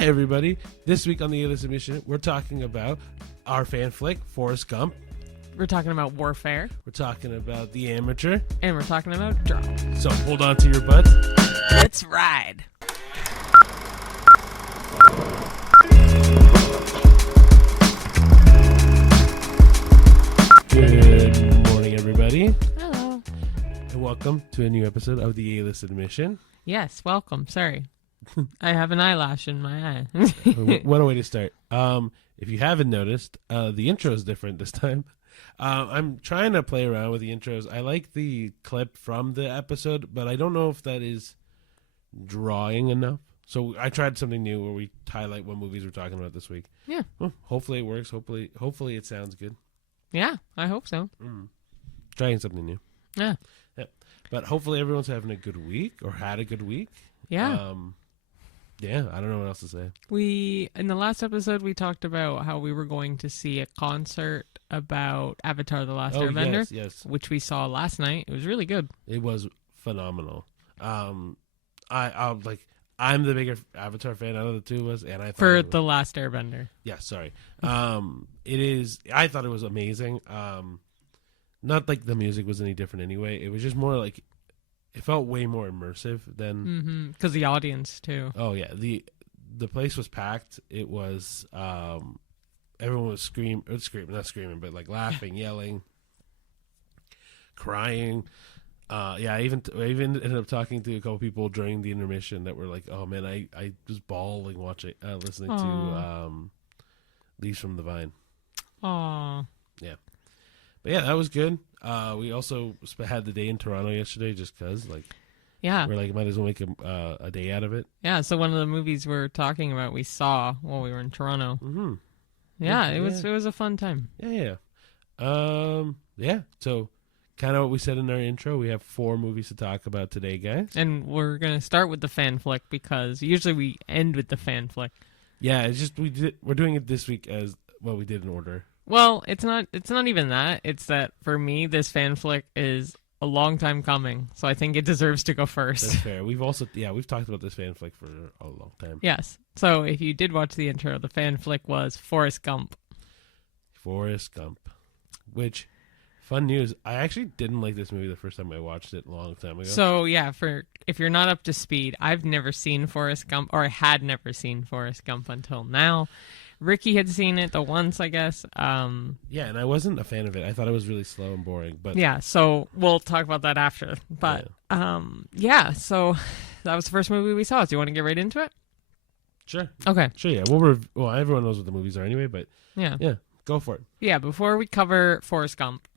Hi, everybody. This week on the A-List Admission, we're talking about our fan flick, Forrest Gump. We're talking about Warfare. We're talking about The Amateur. And we're talking about Drop. So hold on to your butts. Let's ride. Good morning, everybody. Hello. And welcome to a new episode of the A-List Admission. Yes, welcome. Sorry. I have an eyelash in my eye. What a way to start. If you haven't noticed, the intro is different this time. I'm trying to play around with the intros. I like the clip from the episode, but I don't know if that is drawing enough. So I tried something new where we highlight what movies we're talking about this week. Yeah. Well, hopefully it works. Hopefully it sounds good. Yeah, I hope so. Trying something new. Yeah. But hopefully everyone's having a good week or had a good week. Yeah. Yeah, I don't know what else to say. In the last episode, we talked about how we were going to see a concert about Avatar: The Last Airbender, yes. which we saw last night. It was really good. It was phenomenal. I'm the bigger Avatar fan out of the two of us, and I thought The Last Airbender. Yeah, sorry. It is. I thought it was amazing. Not like the music was any different anyway. It was just more like it felt way more immersive than because the audience too. Oh yeah, the place was packed. It was everyone was not screaming, but like laughing, yelling, crying. I even ended up talking to a couple people during the intermission that were like, "Oh man, I was bawling listening to Leaves from the Vine." Aww. Yeah, but yeah, that was good. We also had the day in Toronto yesterday, just cause yeah, we're like might as well make a day out of it. Yeah. So one of the movies we're talking about, we saw while we were in Toronto. Mm-hmm. Yeah, it was a fun time. Yeah. Yeah. So. Kind of what we said in our intro. We have 4 movies to talk about today, guys. And we're going to start with the fan flick because usually we end with the fan flick. Yeah, it's just we're doing it this week as well. We did in order. Well, it's not even that. It's that for me, this fan flick is a long time coming, so I think it deserves to go first. That's fair. We've talked about this fan flick for a long time. Yes. So if you did watch the intro, the fan flick was Forrest Gump. Forrest Gump, which. Fun news. I actually didn't like this movie the first time I watched it a long time ago. So, yeah, if you're not up to speed, I've never seen Forrest Gump, or I had never seen Forrest Gump until now. Ricky had seen it the once, I guess. Yeah, and I wasn't a fan of it. I thought it was really slow and boring. But yeah, so we'll talk about that after. But, so that was the first movie we saw. Do you want to get right into it? Sure. Okay. Sure, yeah. Well, everyone knows what the movies are anyway, but yeah, go for it. Yeah, before we cover Forrest Gump,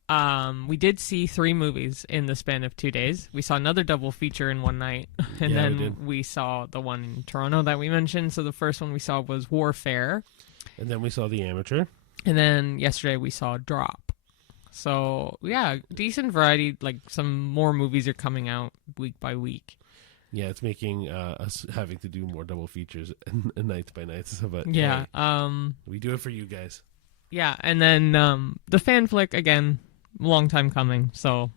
we did see 3 movies in the span of 2 days. We saw another double feature in one night, and then we saw the one in Toronto that we mentioned. So the first one we saw was Warfare. And then we saw The Amateur. And then yesterday we saw Drop. So, yeah, decent variety. Like, some more movies are coming out week by week. Yeah, it's making us having to do more double features and nights by nights. But yeah. We do it for you guys. Yeah, and then the fan flick, again, long time coming. So,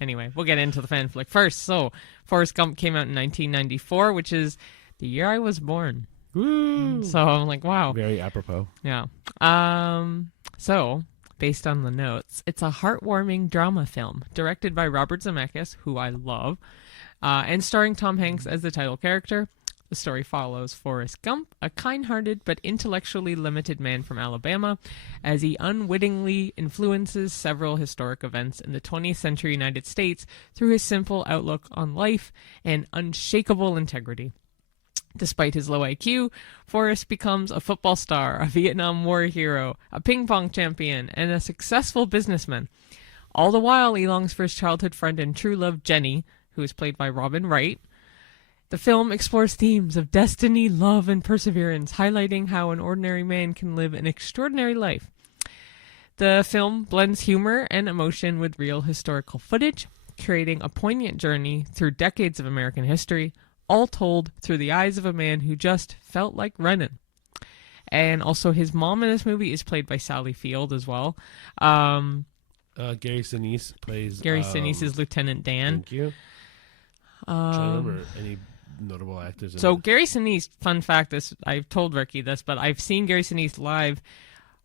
anyway, we'll get into the fan flick first. So, Forrest Gump came out in 1994, which is the year I was born. Woo! So, I'm like, wow. Very apropos. Yeah. So, based on the notes, it's a heartwarming drama film directed by Robert Zemeckis, who I love, and starring Tom Hanks as the title character. The story follows Forrest Gump, a kind-hearted but intellectually limited man from Alabama, as he unwittingly influences several historic events in the 20th century United States through his simple outlook on life and unshakable integrity. Despite his low IQ, Forrest becomes a football star, a Vietnam War hero, a ping pong champion, and a successful businessman. All the while, he longs for his childhood friend and true love, Jenny, who is played by Robin Wright. The film explores themes of destiny, love, and perseverance, highlighting how an ordinary man can live an extraordinary life. The film blends humor and emotion with real historical footage, creating a poignant journey through decades of American history, all told through the eyes of a man who just felt like running. And also his mom in this movie is played by Sally Field as well. Gary Sinise plays... Gary Sinise is Lieutenant Dan. Thank you. I'm trying to remember any notable actors. In So it. Gary Sinise, fun fact, I've told Ricky this, but I've seen Gary Sinise live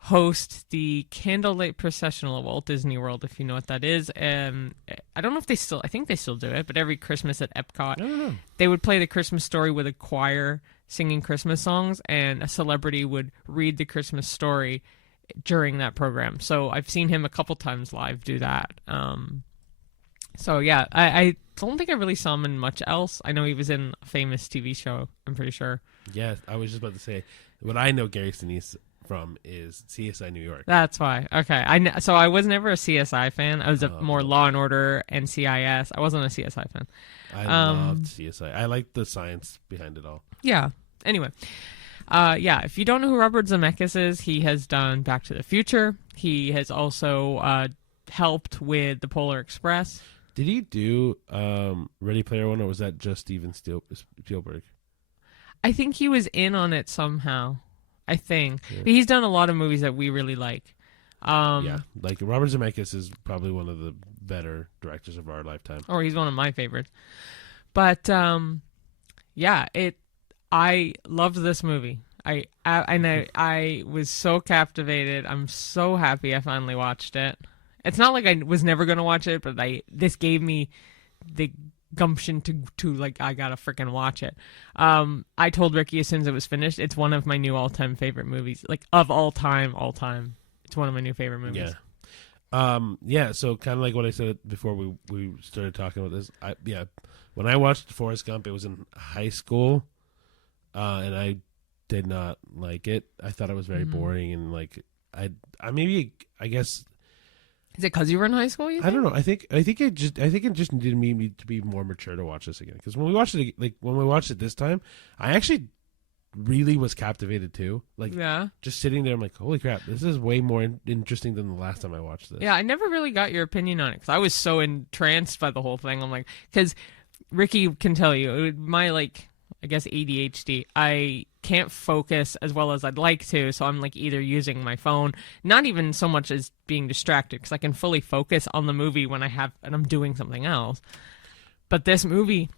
host the Candlelight Processional at Walt Disney World, if you know what that is. And I don't know if I think they still do it, but every Christmas at Epcot, I don't know. they would play the Christmas story with a choir singing Christmas songs, and a celebrity would read the Christmas story during that program. So I've seen him a couple times live do that. So yeah, I don't think I really saw him in much else. I know he was in a famous TV show, I'm pretty sure. Yeah, I was just about to say, what I know Gary Sinise from is CSI New York. That's why. Okay. So I was never a CSI fan. I was a more Law and Order, NCIS. I wasn't a CSI fan. I loved CSI. I liked the science behind it all. Yeah. Anyway. Yeah, if you don't know who Robert Zemeckis is, he has done Back to the Future. He has also helped with The Polar Express. Did he do Ready Player One, or was that just Steven Spielberg? I think he was in on it somehow. I think. Yeah. But he's done a lot of movies that we really like. Yeah, like Robert Zemeckis is probably one of the better directors of our lifetime. Or he's one of my favorites. But yeah, I loved this movie. I was so captivated. I'm so happy I finally watched it. It's not like I was never going to watch it, but this gave me the gumption to like, I gotta freaking watch it. I told Ricky as soon as it was finished, it's one of my new all-time favorite movies, like of all time. It's one of my new favorite movies. Yeah. So kind of like what I said before we started talking about this. When I watched Forrest Gump, it was in high school, and I did not like it. I thought it was very boring, and like I guess. Is it because you were in high school? You think? I don't know. I think it just needed me to be more mature to watch this again. Because when we watched it this time, I actually really was captivated too. Like, yeah, just sitting there, I'm like, holy crap, this is way more interesting than the last time I watched this. Yeah, I never really got your opinion on it because I was so entranced by the whole thing. I'm like, because Ricky can tell you, my I guess ADHD, I can't focus as well as I'd like to, so I'm like either using my phone, not even so much as being distracted, because I can fully focus on the movie when I'm doing something else. But this movie,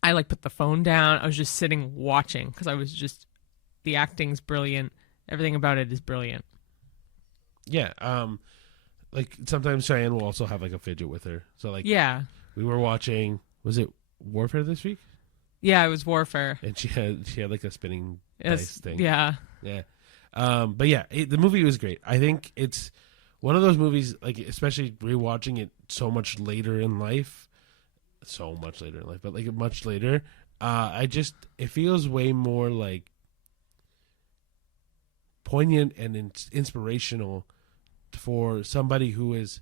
I put the phone down. I was just sitting watching because the acting's brilliant. Everything about it is brilliant. Yeah. Like sometimes Cheyenne will also have a fidget with her. So yeah, we were watching. Was it Warfare this week? Yeah, it was Warfare, and she had a spinning dice thing. Yeah. But yeah, the movie was great. I think it's one of those movies, especially rewatching it so much later in life, but much later. It feels way more poignant and inspirational for somebody who has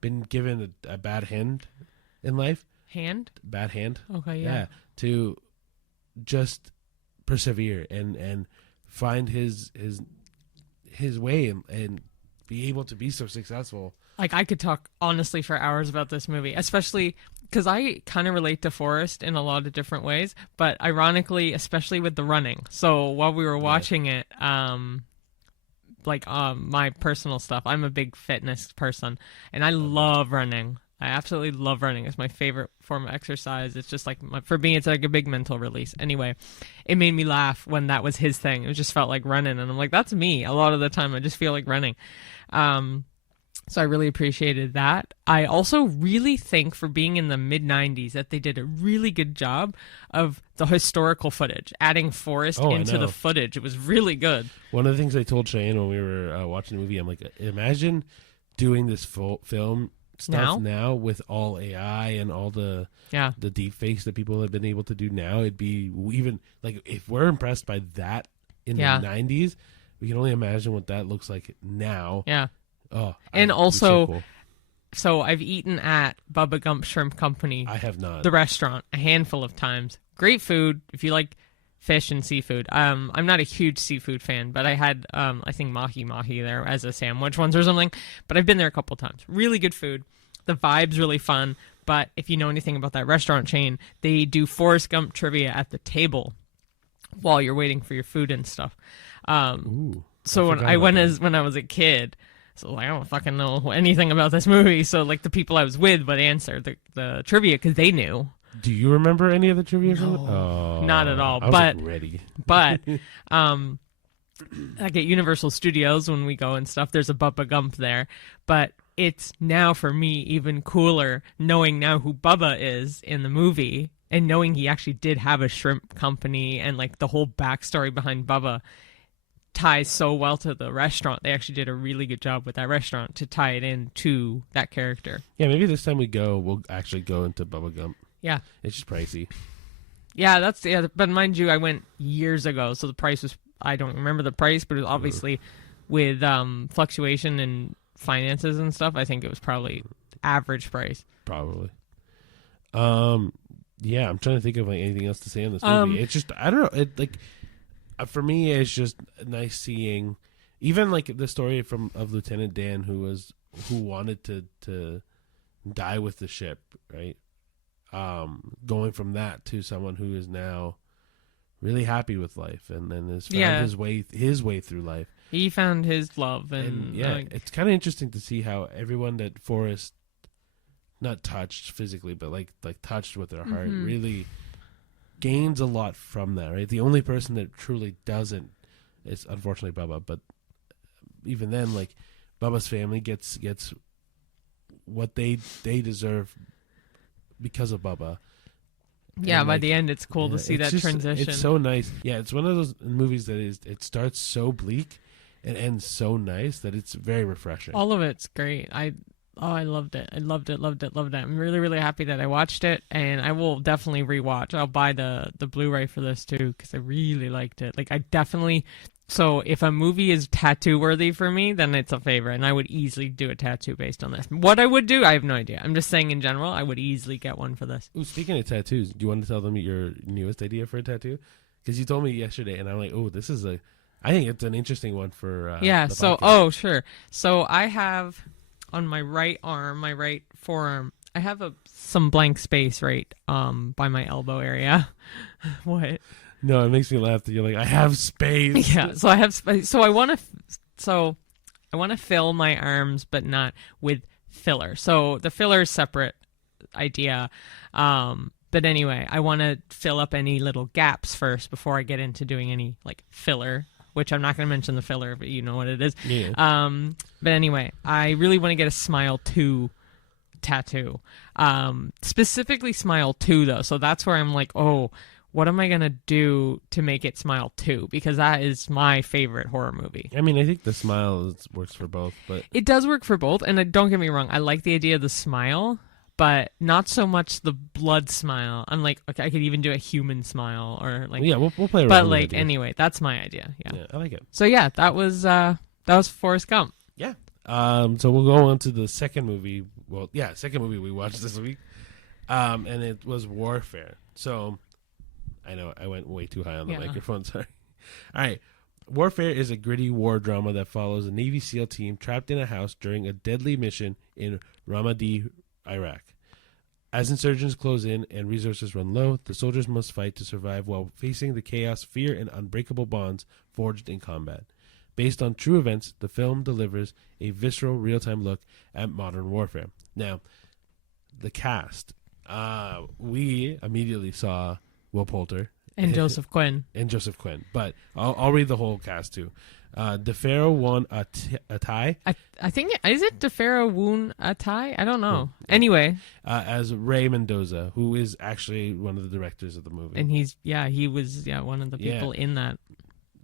been given a bad hand in life. Bad hand. Okay, yeah. To just persevere and find his way and be able to be so successful. I could talk honestly for hours about this movie, especially because I kind of relate to Forrest in a lot of different ways, but ironically, especially with the running. So while we were watching it, my personal stuff, I'm a big fitness person, and I love running. I absolutely love running. It's my favorite form of exercise. It's just for me, it's like a big mental release. Anyway, it made me laugh when that was his thing. It just felt like running. And I'm like, that's me. A lot of the time, I just feel like running. So I really appreciated that. I also really think for being in the mid-90s that they did a really good job of the historical footage, adding Forrest into the footage. It was really good. One of the things I told Cheyenne when we were watching the movie, I'm like, imagine doing this full film stuff now with all AI and all the deep fakes that people have been able to do now. It'd be even if we're impressed by that in the 90s, we can only imagine what that looks like now. Yeah. Oh, and also, so I've eaten at Bubba Gump Shrimp Company. I have not. The restaurant a handful of times. Great food if you like fish and seafood. I'm not a huge seafood fan, but I had I think mahi there as a sandwich once or something. But I've been there a couple times. Really good food. The vibe's really fun. But if you know anything about that restaurant chain, they do Forrest Gump trivia at the table while you're waiting for your food and stuff. So when I was a kid, so I don't fucking know anything about this movie. So the people I was with would answer the trivia because they knew. Do you remember any of the trivia? No, not at all. I was but like, ready. But like at Universal Studios when we go and stuff, there's a Bubba Gump there. But it's now for me even cooler knowing now who Bubba is in the movie and knowing he actually did have a shrimp company and like the whole backstory behind Bubba ties so well to the restaurant. They actually did a really good job with that restaurant to tie it in to that character. Yeah, maybe this time we go, we'll actually go into Bubba Gump. Yeah. It's just pricey. Yeah, but mind you, I went years ago, so the price was, I don't remember the price, but it was obviously with fluctuation in finances and stuff, I think it was probably average price. Probably. Yeah, I'm trying to think of like anything else to say on this movie. It's just, I don't know, it like, for me, it's just nice seeing, even like the story of Lieutenant Dan, who wanted to die with the ship, right? Going from that to someone who is now really happy with life and then has found his way through life. He found his love, and it's kind of interesting to see how everyone that Forrest not touched physically, but like touched with their heart, really gains a lot from that. Right, the only person that truly doesn't is unfortunately Bubba, but even then, like Bubba's family gets what they deserve because of Bubba. Yeah, and by like, the end, it's cool to see that transition. It's so nice. Yeah, it's one of those movies that it starts so bleak and ends so nice that it's very refreshing. All of it's great. I loved it. I loved it. I'm really, really happy that I watched it, and I will definitely rewatch. I'll buy the Blu-ray for this too because I really liked it. Like I definitely. So if a movie is tattoo worthy for me, then it's a favorite, and I would easily do a tattoo based on this. What I would do, I have no idea. I'm just saying in general, I would easily get one for this. Ooh, speaking of tattoos, do you want to tell them your newest idea for a tattoo? Because you told me yesterday, and I'm like, oh, this is I think it's an interesting one for yeah. the So podcast. sure. So I have on my right arm, my right forearm, I have some blank space right by my elbow area. What? No, it makes me laugh that you're like, I have space. Yeah, so I have space. So I want to fill my arms, but not with filler. So the filler is separate idea. But anyway, I want to fill up any little gaps first before I get into doing any like filler, which I'm not going to mention the filler, but you know what it is. Yeah. But anyway, I really want to get a Smile 2 tattoo. Specifically Smile 2 though. So that's where I'm like, oh, what am I going to do to make it Smile 2? Because that is my favorite horror movie. I mean, I think the smile works for both, but it does work for both. And don't get me wrong, I like the idea of the smile, but not so much the blood smile. I'm like, okay, I could even do a human smile or like, yeah, we'll play around. But with like, ideas. anyway, that's my idea. Yeah, I like it. So yeah, that was Forrest Gump. Yeah. So we'll go on to the second movie. Well, yeah, second movie we watched this week, and it was Warfare. So. I know I went way too high on the microphone. Sorry. All right. Warfare is a gritty war drama that follows a Navy SEAL team trapped in a house during a deadly mission in Ramadi, Iraq. As insurgents close in and resources run low, the soldiers must fight to survive while facing the chaos, fear, and unbreakable bonds forged in combat. Based on true events, the film delivers a visceral, real-time look at modern warfare. Now, the cast. We immediately saw Will Poulter and Joseph Quinn. But I'll read the whole cast too. DeFaro won a tie. I think is it DeFaro won a tie? I don't know. Anyway, as Ray Mendoza, who is actually one of the directors of the movie, and he was one of the people in that.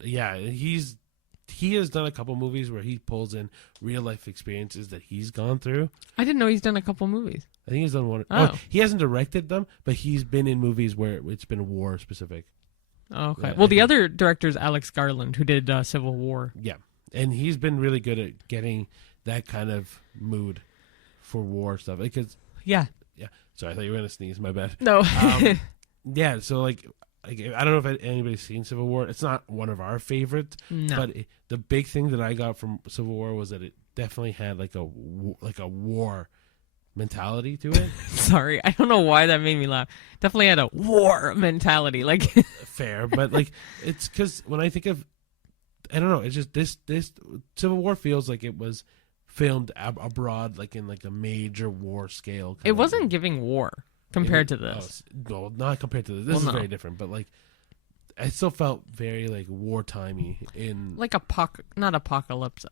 Yeah, he has done a couple movies where he pulls in real life experiences that he's gone through. I didn't know he's done a couple movies. I think he's done one. Oh, he hasn't directed them, but he's been in movies where it's been war specific. Oh, okay. Well, the other director is Alex Garland, who did Civil War. Yeah, and he's been really good at getting that kind of mood for war stuff. Because yeah. Sorry, I thought you were gonna sneeze. My bad. No. Yeah. So like I don't know if anybody's seen Civil War. It's not one of our favorites. No. But the big thing that I got from Civil War was that it definitely had like a war mentality to it. Sorry, I don't know why that made me laugh. Definitely had a war mentality. Like fair, but like it's because when I think of, I don't know, it's just this Civil War feels like it was filmed abroad, like in like a major war scale. It wasn't giving war. compared to this. No, not compared to this. This is very different, but like, I still felt very like wartimey in like not apocalypse.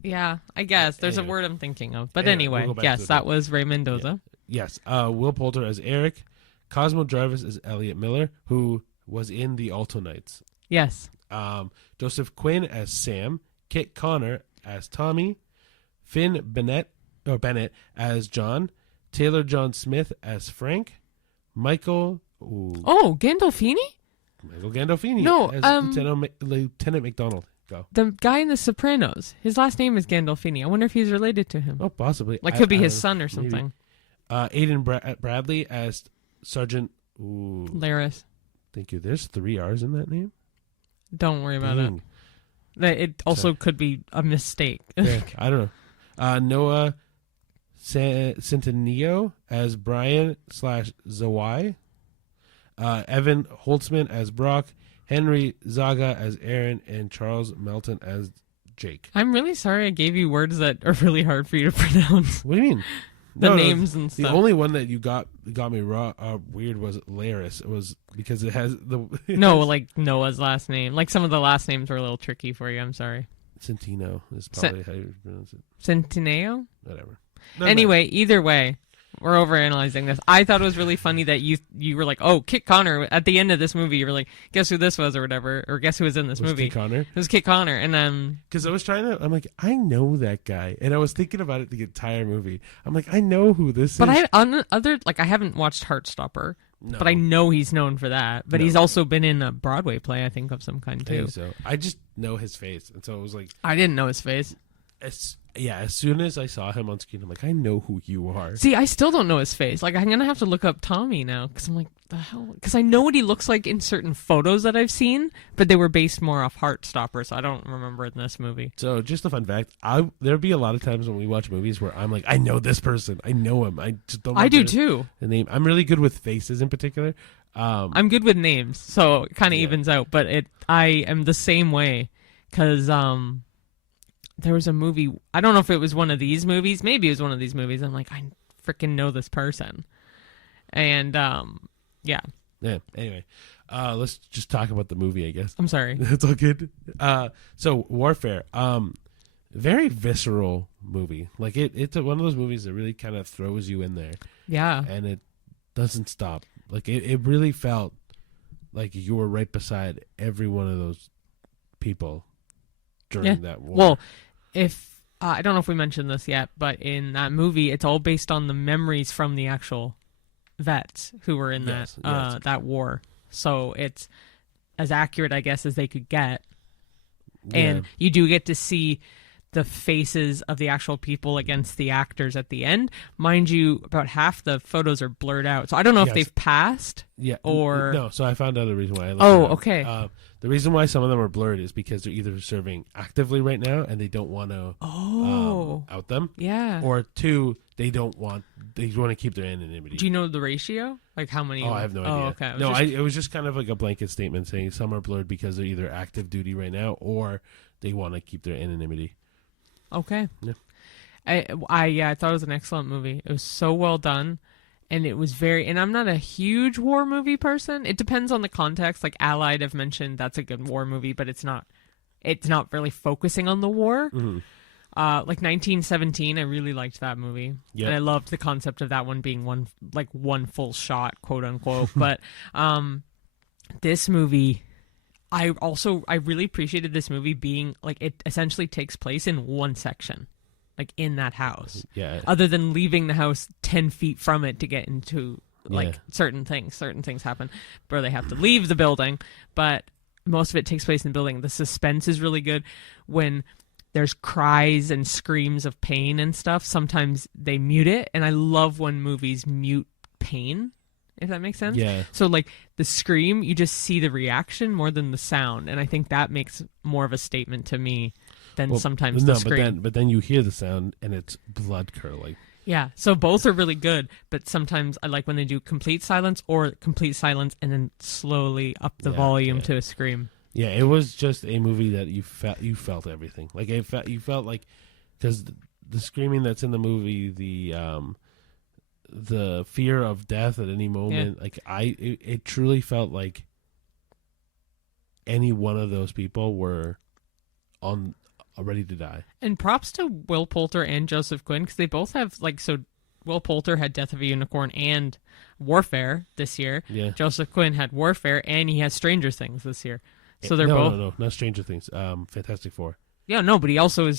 Yeah, I guess there's a word I'm thinking of, but anyway, we'll yes, that was Ray Mendoza. Yeah. Yes, Will Poulter as Eric, Cosmo Jarvis as Elliot Miller, who was in the Alto Knights. Yes. Joseph Quinn as Sam, Kit Connor as Tommy, Finn Bennett as John, Taylor John Smith as Frank, Michael. Oh, Gandolfini? Michael Gandolfini no, as Lieutenant McDonald. Go. The guy in The Sopranos. His last name is Gandolfini. I wonder if he's related to him. Oh, possibly. Like, could be his son or something. Aiden Bradley as Sergeant Laris. Thank you. There's 3 R's in that name. Don't worry about it. It also could be a mistake. Yeah, I don't know. Noah Centineo as Brian /Zawai. Evan Holtzman as Brock. Henry Zaga as Aaron. And Charles Melton as Jake. I'm really sorry I gave you words that are really hard for you to pronounce. What do you mean? The names and stuff. The only one that you got me weird was Laris. It was because it has the no, like Noah's last name. Like some of the last names were a little tricky for you. I'm sorry. Centino is probably how you pronounce it. Centineo? Whatever. Anyway, either way, we're overanalyzing this. I thought it was really funny that you were like, oh, Kit Connor. At the end of this movie, you were like, guess who this was or whatever, or guess who was in this movie? Kit Connor. It was Kit Connor, and because I was I'm like, I know that guy, and I was thinking about it the entire movie. I'm like, I know who this is. But I haven't watched Heartstopper. No. But I know he's known for that. But he's also been in a Broadway play, I think, of some kind too. So I just know his face, and so it was like I didn't know his face. As soon as I saw him on screen, I'm like, I know who you are. See, I still don't know his face. Like, I'm gonna have to look up Tommy now because I'm like, the hell? Because I know what he looks like in certain photos that I've seen, but they were based more off Heartstopper, so I don't remember in this movie. So, just a fun fact: there'd be a lot of times when we watch movies where I'm like, I know this person, I know him. I just don't. I do too. The name. I'm really good with faces in particular. I'm good with names, so it kind of evens out. But I am the same way because there was a movie. I don't know if it was one of these movies. Maybe it was one of these movies. I'm like, I freaking know this person, and yeah. Anyway, let's just talk about the movie, I guess. I'm sorry. That's all good. So Warfare, very visceral movie. Like it's one of those movies that really kind of throws you in there. Yeah. And it doesn't stop. Like it really felt like you were right beside every one of those people during that war. Well, if I don't know if we mentioned this yet, but in that movie, it's all based on the memories from the actual vets who were in that war. So it's as accurate, I guess, as they could get. And you do get to see the faces of the actual people against the actors at the end. Mind you, about half the photos are blurred out. So I don't know if they've passed. Yeah. Or no. So I found out the reason why. Okay. The reason why some of them are blurred is because they're either serving actively right now and they don't want to out them. Yeah. Or 2, they want to keep their anonymity. Do you know the ratio? Like how many? Oh, I have no idea. Oh, okay. It was just kind of like a blanket statement saying some are blurred because they're either active duty right now or they want to keep their anonymity. Okay. Yeah. I thought it was an excellent movie. It was so well done, and it was and I'm not a huge war movie person. It depends on the context. Like Allied, I've mentioned that's a good war movie, but it's not really focusing on the war. Mm-hmm. Like 1917, I really liked that movie. Yep. And I loved the concept of that one being one full shot, quote unquote. But this movie, I really appreciated this movie being like it essentially takes place in one section, like in that house. Yeah. Other than leaving the house 10 feet from it to get into certain things. Certain things happen where they have to leave the building, but most of it takes place in the building. The suspense is really good when there's cries and screams of pain and stuff. Sometimes they mute it, and I love when movies mute pain. If that makes sense. Yeah. So like the scream, you just see the reaction more than the sound, and I think that makes more of a statement to me than sometimes the scream. But then you hear the sound and it's blood curdling. Yeah. So both are really good, but sometimes I like when they do complete silence or complete silence and then slowly up the volume to a scream. Yeah, it was just a movie that you felt everything. Like you felt like because the screaming that's in the movie, the the fear of death at any moment. Like it truly felt like any one of those people were ready to die. And props to Will Poulter and Joseph Quinn, because they both have Will Poulter had Death of a Unicorn and Warfare this year. Yeah. Joseph Quinn had Warfare, and he has Stranger Things this year. So they're both... No, not Stranger Things. Fantastic Four. Yeah, no, but he also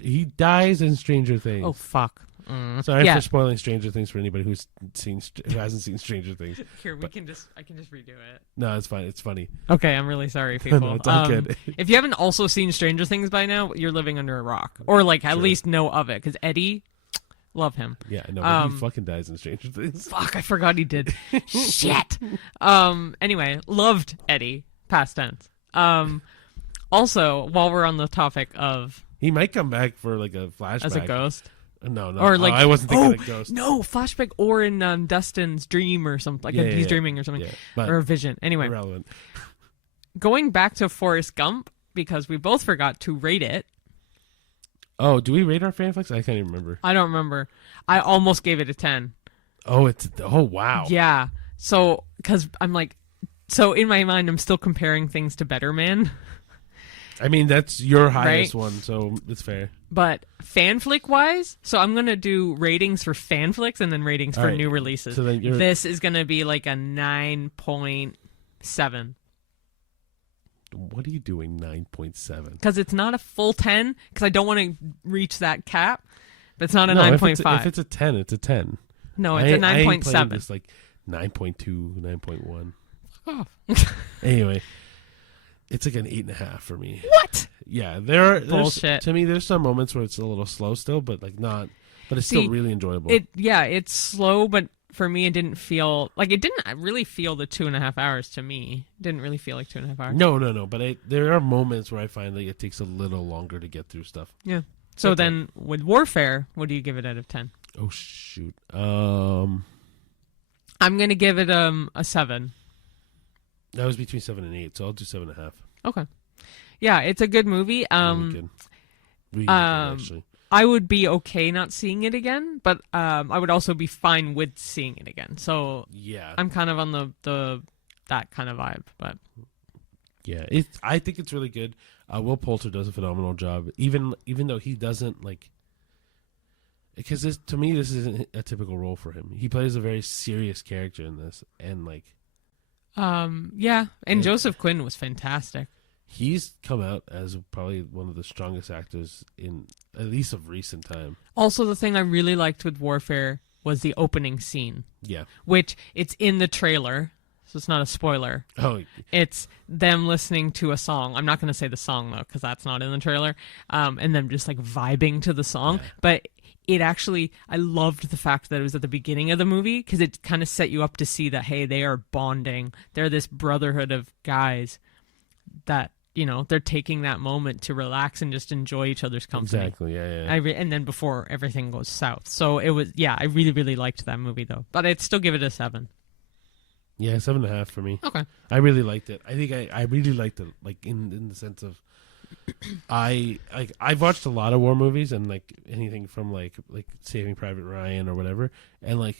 he dies in Stranger Things. Oh, fuck. Sorry for spoiling Stranger Things for anybody who hasn't seen Stranger Things. Here, I can just redo it. No, it's fine. It's funny. Okay, I'm really sorry, people. No, it's all good. If you haven't also seen Stranger Things by now, you're living under a rock. Or, at least know of it. Because Eddie, love him. Yeah, I know. But he fucking dies in Stranger Things. Fuck, I forgot he did. Shit. Anyway, loved Eddie. Past tense. Also, while we're on the topic of... He might come back for, a flashback. As a ghost. No. Or I wasn't thinking of Ghost. No, flashback or in Dustin's dream or something. He's dreaming or something. Yeah, or a vision. Anyway. Irrelevant. Going back to Forrest Gump, because we both forgot to rate it. Oh, do we rate our fan flicks? I can't even remember. I don't remember. I almost gave it a 10. Oh, wow. Yeah. So, because I'm in my mind, I'm still comparing things to Better Man. I mean, that's your highest one, so it's fair. But fanflick-wise, so I'm going to do ratings for fanflicks and then ratings for new releases. So then this is going to be a 9.7. What are you doing, 9.7? Because it's not a full 10, because I don't want to reach that cap, but it's not a 9.5. If it's a 10, it's a 10. No, it's a 9.7. It's 9.2, 9.1. Oh. Anyway. It's an 8.5 for me. What? Yeah, bullshit. To me, there's some moments where it's a little slow still, but not. But it's still really enjoyable. It's slow, but for me, it didn't feel it didn't really feel the 2.5 hours to me. It didn't really feel like 2.5 hours. No. But there are moments where I find it takes a little longer to get through stuff. Yeah. So then, with Warfare, what do you give it out of 10? Oh shoot. I'm gonna give it a 7. That was between 7 and 8, so I'll do 7.5. Okay. Yeah, it's a good movie. Really good. Really good, actually. I would be okay not seeing it again, but I would also be fine with seeing it again. So yeah, I'm kind of on that kind of vibe. But yeah, I think it's really good. Will Poulter does a phenomenal job, even though he doesn't because to me this isn't a typical role for him. He plays a very serious character in this, and yeah, and Joseph Quinn was fantastic. He's come out as probably one of the strongest actors in at least of recent time. Also, the thing I really liked with Warfare was the opening scene. Yeah. Which, it's in the trailer, so it's not a spoiler. Oh. It's them listening to a song. I'm not going to say the song, though, because that's not in the trailer. And them just, vibing to the song. Yeah. But it actually, I loved the fact that it was at the beginning of the movie, because it kind of set you up to see that, hey, they are bonding. They're this brotherhood of guys that, they're taking that moment to relax and just enjoy each other's company. Exactly, yeah. And then before everything goes south. So it was, I really, really liked that movie, though. But I'd still give it a 7. Yeah, 7.5 for me. Okay. I really liked it. I think I really liked it, in the sense of, I've watched a lot of war movies and anything from Saving Private Ryan or whatever, and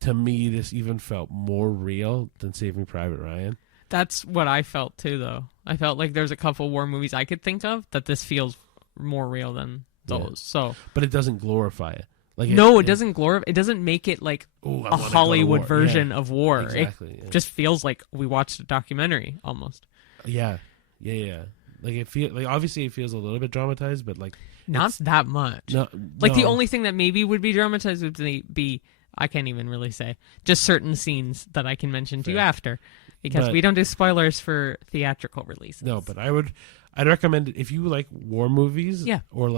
to me this even felt more real than Saving Private Ryan. That's what I felt too, though. I felt like there's a couple war movies I could think of that this feels more real than those. Yeah. So, but it doesn't glorify it. It doesn't glorify. It doesn't make it a Hollywood version of war. Exactly. It just feels like we watched a documentary almost. Yeah. It feel obviously it feels a little bit dramatized, but not that much. No. The only thing that maybe would be dramatized would be I can't even really say, just certain scenes that I can mention to you after, because we don't do spoilers for theatrical releases. No, but I'd recommend it if you like war movies. Yeah. Or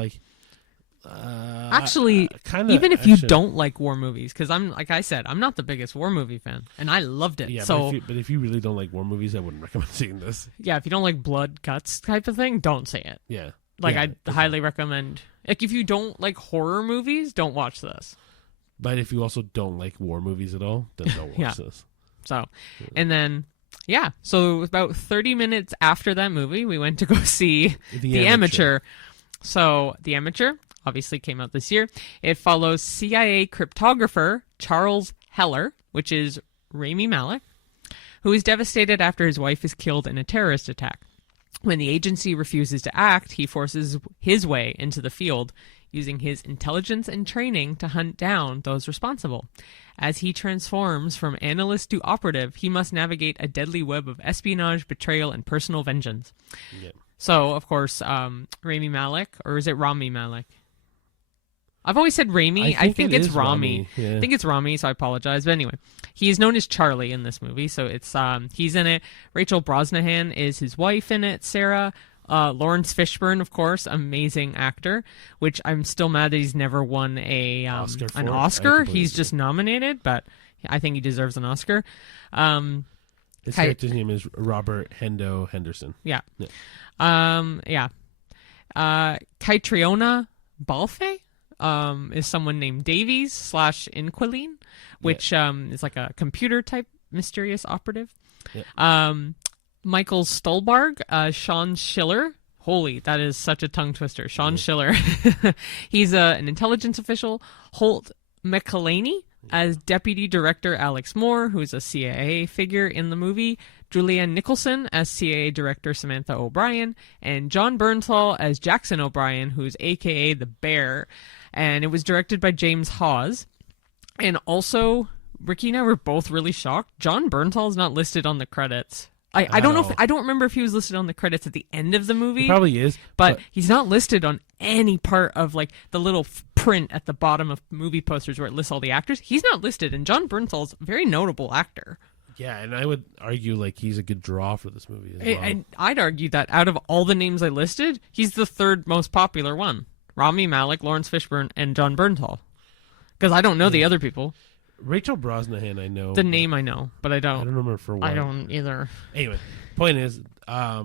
actually, even if you don't like war movies, because like I said, I'm not the biggest war movie fan, and I loved it. Yeah, so, but if you really don't like war movies, I wouldn't recommend seeing this. Yeah, if you don't like blood, guts type of thing, don't see it. Yeah. I'd highly recommend. If you don't like horror movies, don't watch this. But if you also don't like war movies at all, then don't watch this. So, and then, so about 30 minutes after that movie, we went to go see The Amateur. So, The Amateur, obviously came out this year. It follows CIA cryptographer Charles Heller, which is Rami Malek, who is devastated after his wife is killed in a terrorist attack. When the agency refuses to act, he forces his way into the field, using his intelligence and training to hunt down those responsible. As he transforms from analyst to operative, he must navigate a deadly web of espionage, betrayal, and personal vengeance. Yeah. So, of course, Rami Malek, or is it Rami Malek? I've always said Rami. I think it's Rami. Yeah. I think it's Rami, so I apologize. But anyway, he is known as Charlie in this movie, so it's he's in it. Rachel Brosnahan is his wife in it, Sarah. Lawrence Fishburne, of course, amazing actor, which I'm still mad that he's never won an Oscar. He's just nominated, but I think he deserves an Oscar. His character's name is Robert Hendo Henderson. Yeah. Caitriona Balfe is someone named Davies / Inquiline, which is like a computer type mysterious operative. Yeah. Michael Stolberg, Sean Schiller. Holy, that is such a tongue twister. Sean Schiller. He's an intelligence official. Holt McElhaney as Deputy Director Alex Moore, who's a CIA figure in the movie. Julianne Nicholson as CIA Director Samantha O'Brien. And John Bernthal as Jackson O'Brien, who's a.k.a. the Bear. And it was directed by James Hawes. And also, Ricky and I were both really shocked. John Bernthal's not listed on the credits. I don't know. I don't remember if he was listed on the credits at the end of the movie. He probably is, but he's not listed on any part of like the little print at the bottom of movie posters where it lists all the actors. He's not listed, and John Bernthal's a very notable actor. Yeah, and I would argue like he's a good draw for this movie as well. And I'd argue that out of all the names I listed, he's the third most popular one: Rami Malek, Lawrence Fishburne, and John Bernthal. Because I don't know the other people. Rachel Brosnahan, I know. The name I know, but I don't remember for what. I don't either. Anyway, point is, yeah,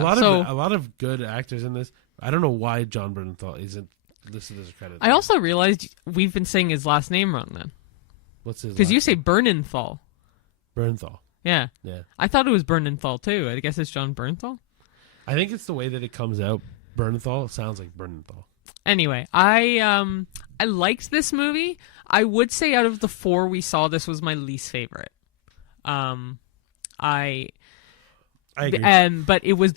a lot of good actors in this. I don't know why John Bernthal isn't listed as a credit. I also realized we've been saying his last name wrong then. What's his? Because you say Bernenthal. Bernthal. Yeah. Yeah. I thought it was Bernenthal too. I guess it's John Bernthal. I think it's the way that it comes out. Bernthal sounds like Bernthal. Anyway, I liked this movie. I would say out of the 4 we saw, this was my least favorite. I agree. But it was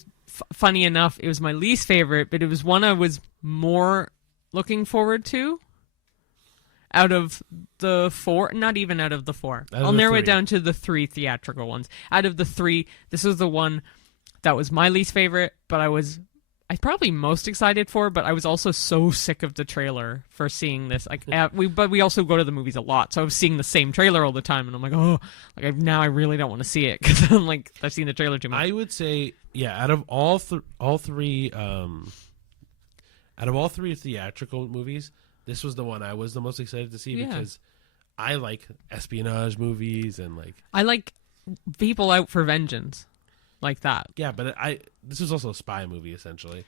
funny enough. It was my least favorite, but it was one I was more looking forward to. Out of the 4, not even out of the 4. I'll narrow it down to the 3 theatrical ones. Out of the 3, this was the one that was my least favorite, but I probably most excited for, but I was also so sick of the trailer for seeing this. Like, we also go to the movies a lot, so I was seeing the same trailer all the time, and I'm like, now I really don't want to see it because I'm like, I've seen the trailer too much. I would say, yeah, out of all three theatrical movies, this was the one I was the most excited to see because I like espionage movies and like I like people out for vengeance. Like that. Yeah, but this is also a spy movie, essentially.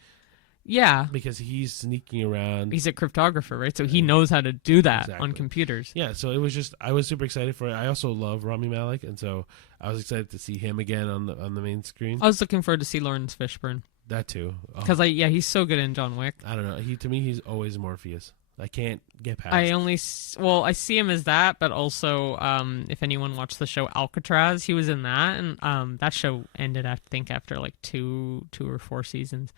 Yeah. Because he's sneaking around. He's a cryptographer, right? So he knows how to do that on computers. Yeah, so it was just, I was super excited for it. I also love Rami Malek, and so I was excited to see him again on the main screen. I was looking forward to see Lawrence Fishburne. That too. Because, he's so good in John Wick. I don't know. To me, he's always Morpheus. I can't get past. I see him as that, but also, if anyone watched the show Alcatraz, he was in that, and that show ended, I think, after like two or 4 seasons.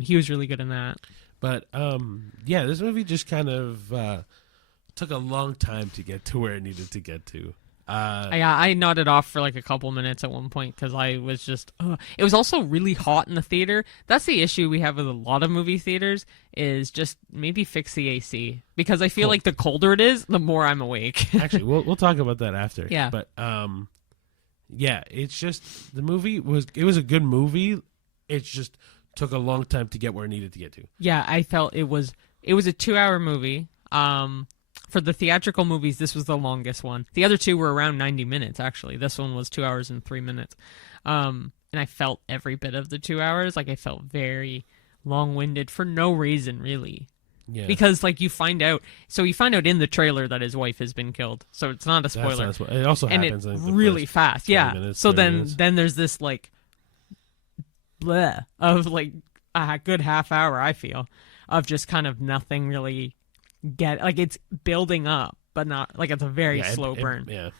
He was really good in that. But this movie just kind of took a long time to get to where it needed to get to. I nodded off for like a couple minutes at one point because I was just it was also really hot in the theater. That's the issue we have with a lot of movie theaters, is just maybe fix the AC, because I feel like the colder it is, the more I'm awake. Actually, we'll talk about that after. Yeah. But it's just, the movie was a good movie. It just took a long time to get where it needed to get to. Yeah, I felt it was a 2-hour movie. For the theatrical movies, this was the longest one. The other 2 were around 90 minutes, actually. This one was 2 hours and 3 minutes. And I felt every bit of the 2 hours. Like, I felt very long-winded for no reason, really. Yeah. Because, like, you find out in the trailer that his wife has been killed. So it's not a spoiler. It also happens in the really fast. Yeah. Minutes, so then there's this, like, bleh of, like, a good half hour, I feel. of just kind of nothing really like it's building up, but not like it's a very slow burn. Yeah.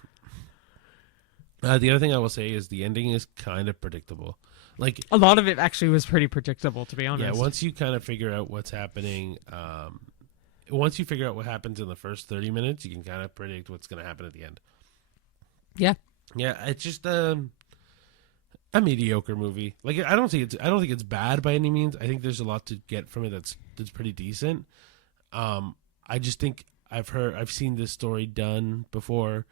The other thing I will say is the ending is kind of predictable. Like a lot of it actually was pretty predictable, to be honest. Yeah, once you kind of figure out what's happening, once you figure out what happens in the first 30 minutes, you can kind of predict what's going to happen at the end. Yeah. Yeah, it's just a mediocre movie. Like I don't think it's bad by any means. I think there's a lot to get from it that's pretty decent. I just think I've seen this story done before,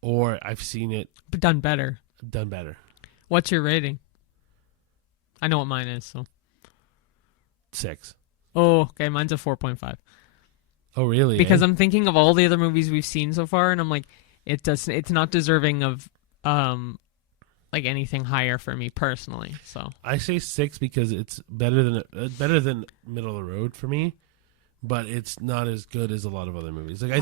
or I've seen it done better. Done better. What's your rating? I know what mine is. So 6. Oh, okay. Mine's a 4.5. Oh, really? Because I'm thinking of all the other movies we've seen so far, and I'm like, it's not deserving of like anything higher for me personally. So I say 6 because it's better than middle of the road for me, but it's not as good as a lot of other movies. Like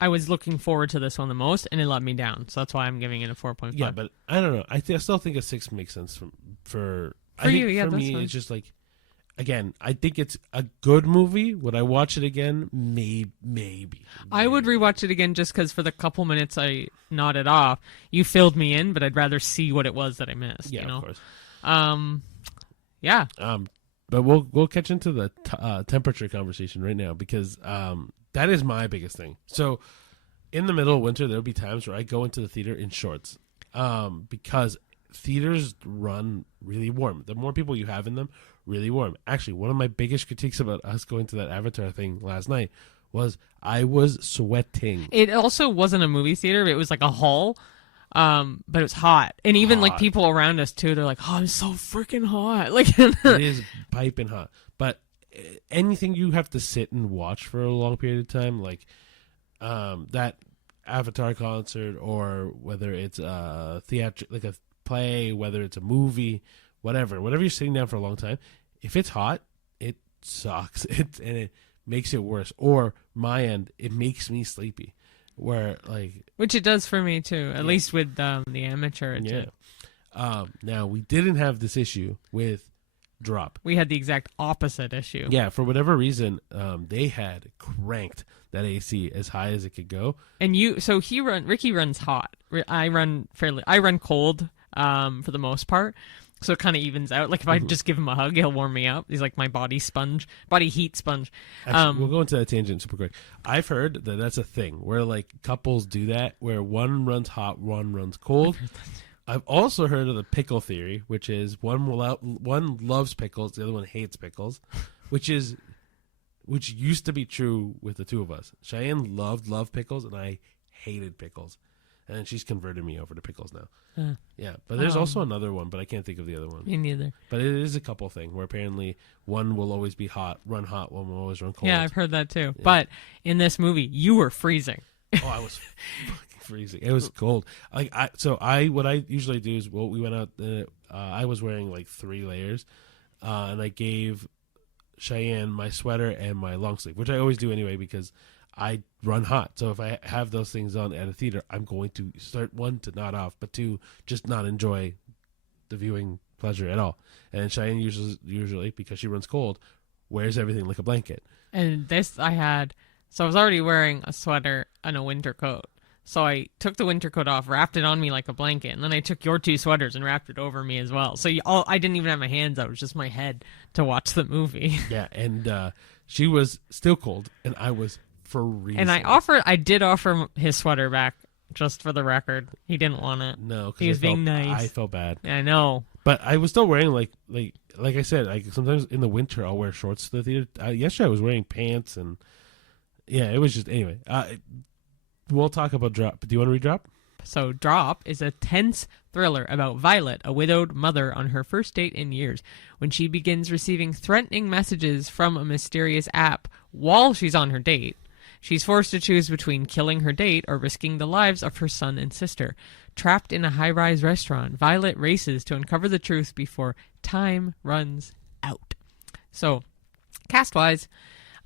I was looking forward to this one the most, and it let me down. So that's why I'm giving it a 4.5. Yeah, but I don't know. I still think a 6 makes sense for you. Yeah, for that's me, fine. it's just like, again, I think it's a good movie. Would I watch it again? Maybe. I would rewatch it again just because for the couple minutes I nodded off, you filled me in, but I'd rather see what it was that I missed. Yeah, you know? Of course. Yeah. But we'll catch into the temperature conversation right now because that is my biggest thing. So in the middle of winter, there'll be times where I go into the theater in shorts because theaters run really warm. The more people you have in them, really warm. Actually, one of my biggest critiques about us going to that Avatar thing last night was I was sweating. It also wasn't a movie theater. It was like a hall, but it was hot. And even like people around us too, they're like, oh, it's so freaking hot. Like it is piping hot. But anything you have to sit and watch for a long period of time, like that Avatar concert, or whether it's a like a play, whether it's a movie, whatever you're sitting down for a long time, if it's hot, it sucks. And it makes it worse. Or my end, it makes me sleepy. Which it does for me too. At least with the amateur. Now we didn't have this issue with Drop. We had the exact opposite issue. Yeah, for whatever reason, they had cranked that AC as high as it could go. And Ricky runs hot. I run cold for the most part. So it kind of evens out. Like if I just give him a hug, he'll warm me up. He's like my body heat sponge. Actually, we'll go into that tangent super quick. I've heard that that's a thing where like couples do that, where one runs hot, one runs cold. I've also heard of the pickle theory, which is one loves pickles, the other one hates pickles, which used to be true with the two of us. Cheyenne loved pickles, and I hated pickles. And she's converted me over to pickles now. Yeah, but there's also another one, but I can't think of the other one. Me neither. But it is a couple thing where apparently one will always be run hot, one will always run cold. Yeah, I've heard that too. Yeah. But in this movie, you were freezing. Oh, I was fucking freezing. It was cold. What I usually do is, we went out. I was wearing like 3 layers, and I gave Cheyenne my sweater and my long sleeve, which I always do anyway because I run hot. So if I have those things on at a theater, I'm going to start, 1, to nod off, but 2, just not enjoy the viewing pleasure at all. And Cheyenne usually, because she runs cold, wears everything like a blanket. And this I was already wearing a sweater and a winter coat. So I took the winter coat off, wrapped it on me like a blanket, and then I took your 2 sweaters and wrapped it over me as well. So I didn't even have my hands out. It was just my head to watch the movie. Yeah, and she was still cold, and I was freezing. And I did offer his sweater back, just for the record. He didn't want it. No, he was being nice. I felt bad. I know. But I was still wearing, like I said, sometimes in the winter I'll wear shorts to the theater. Yesterday I was wearing pants, and yeah, it was just, anyway. We'll talk about Drop. Do you want to read Drop? So Drop is a tense thriller about Violet, a widowed mother on her first date in years, when she begins receiving threatening messages from a mysterious app while she's on her date. She's forced to choose between killing her date or risking the lives of her son and sister. Trapped in a high-rise restaurant, Violet races to uncover the truth before time runs out. So, cast-wise,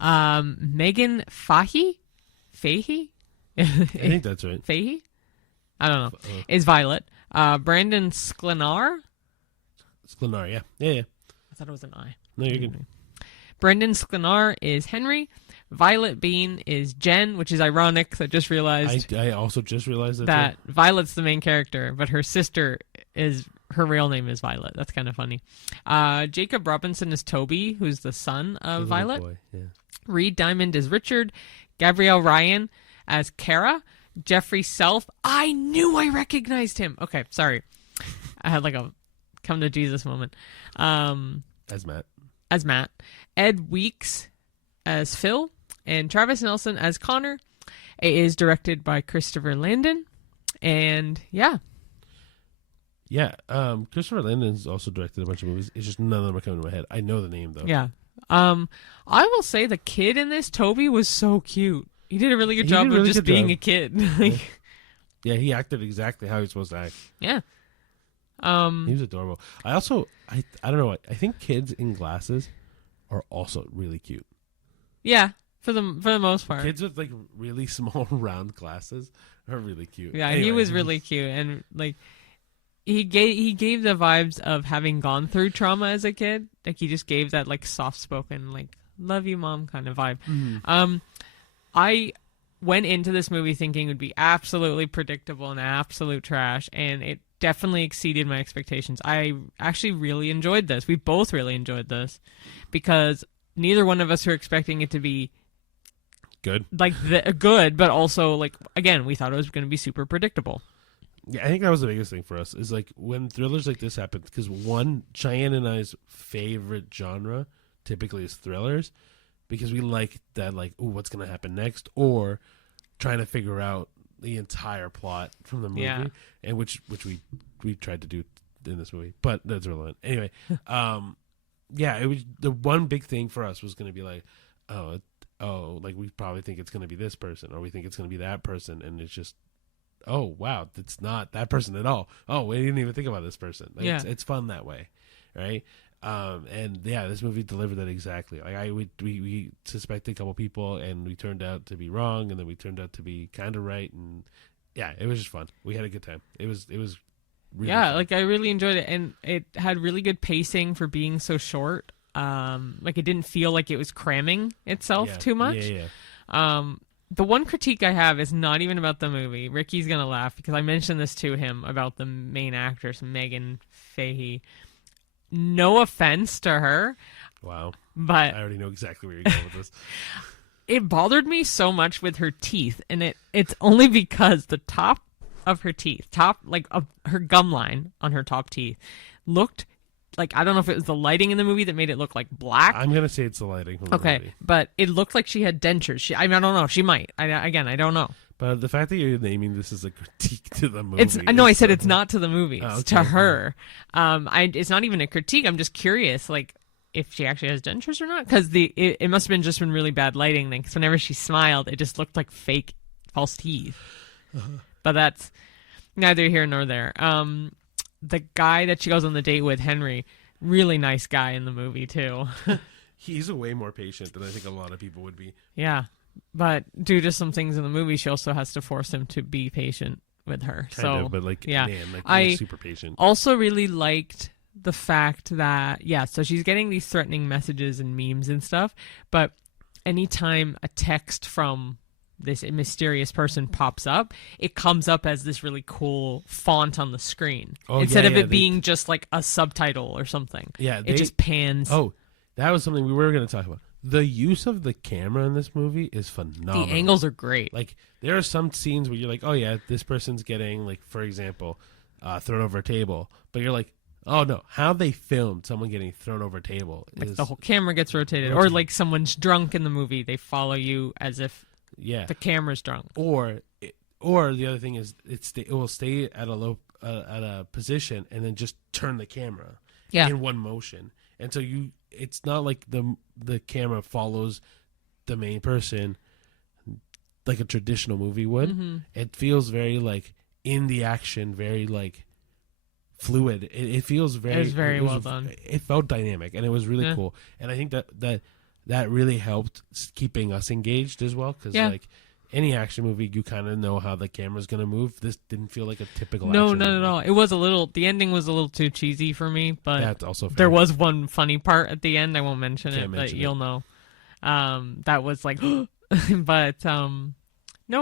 Megan Fahey? I think that's right. Fahey? I don't know. Is Violet. Brandon Sklenar? Sklenar, yeah. Yeah. I thought it was an I. No, you're good. Brendan Sklenar is Henry. Violet Bean is Jen, which is ironic because I just realized I also just realized that Violet's the main character, but her sister is, her real name is Violet. That's kind of funny. Jacob Robinson is Toby, who's the son of Violet. Boy. Yeah. Reed Diamond is Richard. Gabrielle Ryan as Kara. Jeffrey Self. I knew I recognized him. Okay, sorry. I had like a come to Jesus moment. As Matt. Ed Weeks as Phil. And Travis Nelson as Connor. It is directed by Christopher Landon. And yeah. Yeah, Christopher Landon's also directed a bunch of movies. It's just none of them are coming to my head. I know the name, though. Yeah. I will say the kid in this, Toby, was so cute. He did a really good job of just being a kid. Yeah, he acted exactly how he was supposed to act. Yeah. He was adorable. I don't know. I think kids in glasses are also really cute. Yeah, for the most part. Kids with like really small round glasses are really cute. Yeah, anyway. He was really cute, and like he gave the vibes of having gone through trauma as a kid. Like he just gave that like soft spoken, like love you mom kind of vibe. Mm-hmm. I went into this movie thinking it would be absolutely predictable and absolute trash, and it definitely exceeded my expectations. I actually really enjoyed this. We both really enjoyed this because neither one of us were expecting it to be good. Like good, but also like again, we thought it was going to be super predictable. Yeah, I think that was the biggest thing for us is like when thrillers like this happen, because one, Cheyenne and I's favorite genre typically is thrillers, because we like that, like, ooh, what's going to happen next, or trying to figure out the entire plot from the movie, and which we tried to do in this movie, but that's irrelevant. Anyway, yeah, it was the one big thing for us was going to be like, oh, like we probably think it's going to be this person, or we think it's going to be that person, and it's just, oh wow, it's not that person at all. Oh, we didn't even think about this person. Like, it's fun that way, right? And yeah, this movie delivered that exactly. Like we suspected a couple people, and we turned out to be wrong, and then we turned out to be kind of right, and yeah, it was just fun. We had a good time. It was really fun. Like I really enjoyed it, and it had really good pacing for being so short. Like it didn't feel like it was cramming itself too much. The one critique I have is not even about the movie. Ricky's gonna laugh because I mentioned this to him about the main actress, Megan Fahey. No offense to her. Wow. But I already know exactly where you're going with this. It bothered me so much with her teeth, and it's only because the top of her teeth, her gum line on her top teeth, looked like, I don't know if it was the lighting in the movie that made it look like black. I'm gonna say it's the lighting from the movie. But it looked like she had dentures. I don't know. She might. I don't know. But the fact that you're naming this as a critique to the movie, I said it's not to the movie. It's to her. Yeah. It's not even a critique. I'm just curious, like, if she actually has dentures or not, because it must have just been really bad lighting. Then, because whenever she smiled, it just looked like fake, false teeth. But that's neither here nor there. The guy that she goes on the date with, Henry, really nice guy in the movie too. He's a way more patient than I think a lot of people would be. Yeah, but due to some things in the movie, she also has to force him to be patient with her. Kind of, but like, yeah, man, like, he's super patient. Also really liked the fact that, so she's getting these threatening messages and memes and stuff, but anytime a text from this mysterious person pops up, it comes up as this really cool font on the screen instead of it being just like a subtitle or something. Yeah, it just pans. Oh, that was something we were going to talk about. The use of the camera in this movie is phenomenal. The angles are great. Like, there are some scenes where you're like, oh yeah, this person's getting, like, for example, thrown over a table, but you're like, oh no, how they filmed someone getting thrown over a table is the whole camera gets rotated, or like someone's drunk in the movie, they follow you as if the camera's drunk. Or the other thing is it will stay at a position and then just turn the camera in one motion, and so it's not like the camera follows the main person like a traditional movie would. Mm-hmm. It feels very like in the action, very like fluid. It feels very well done. It felt dynamic, and it was really cool. And I think that really helped keeping us engaged as well, because like any action movie, you kind of know how the camera's going to move. This didn't feel like a typical No, action not movie. at all. It was a little. The ending was a little too cheesy for me, but That's also fair. there was one funny part at the end. I won't mention Can't it, but mention you'll know. That was like, but no.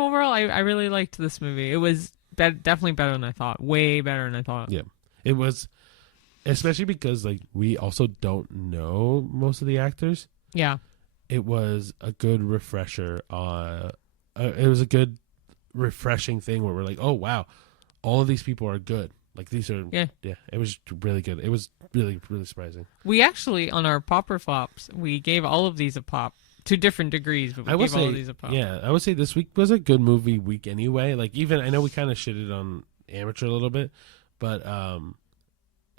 Overall, I really liked this movie. It was definitely better than I thought. Way better than I thought. Yeah, it was, especially because like we also don't know most of the actors. Yeah. It was a good refresher. It was a good, refreshing thing where we're like, oh wow, all of these people are good. Like these are, Yeah. It was really good. It was really, really surprising. We actually, on our popper flops, we gave all of these a pop to different degrees, but we gave all of these a pop. Yeah, I would say this week was a good movie week anyway. Like even I know we kind of shitted on Amateur a little bit, but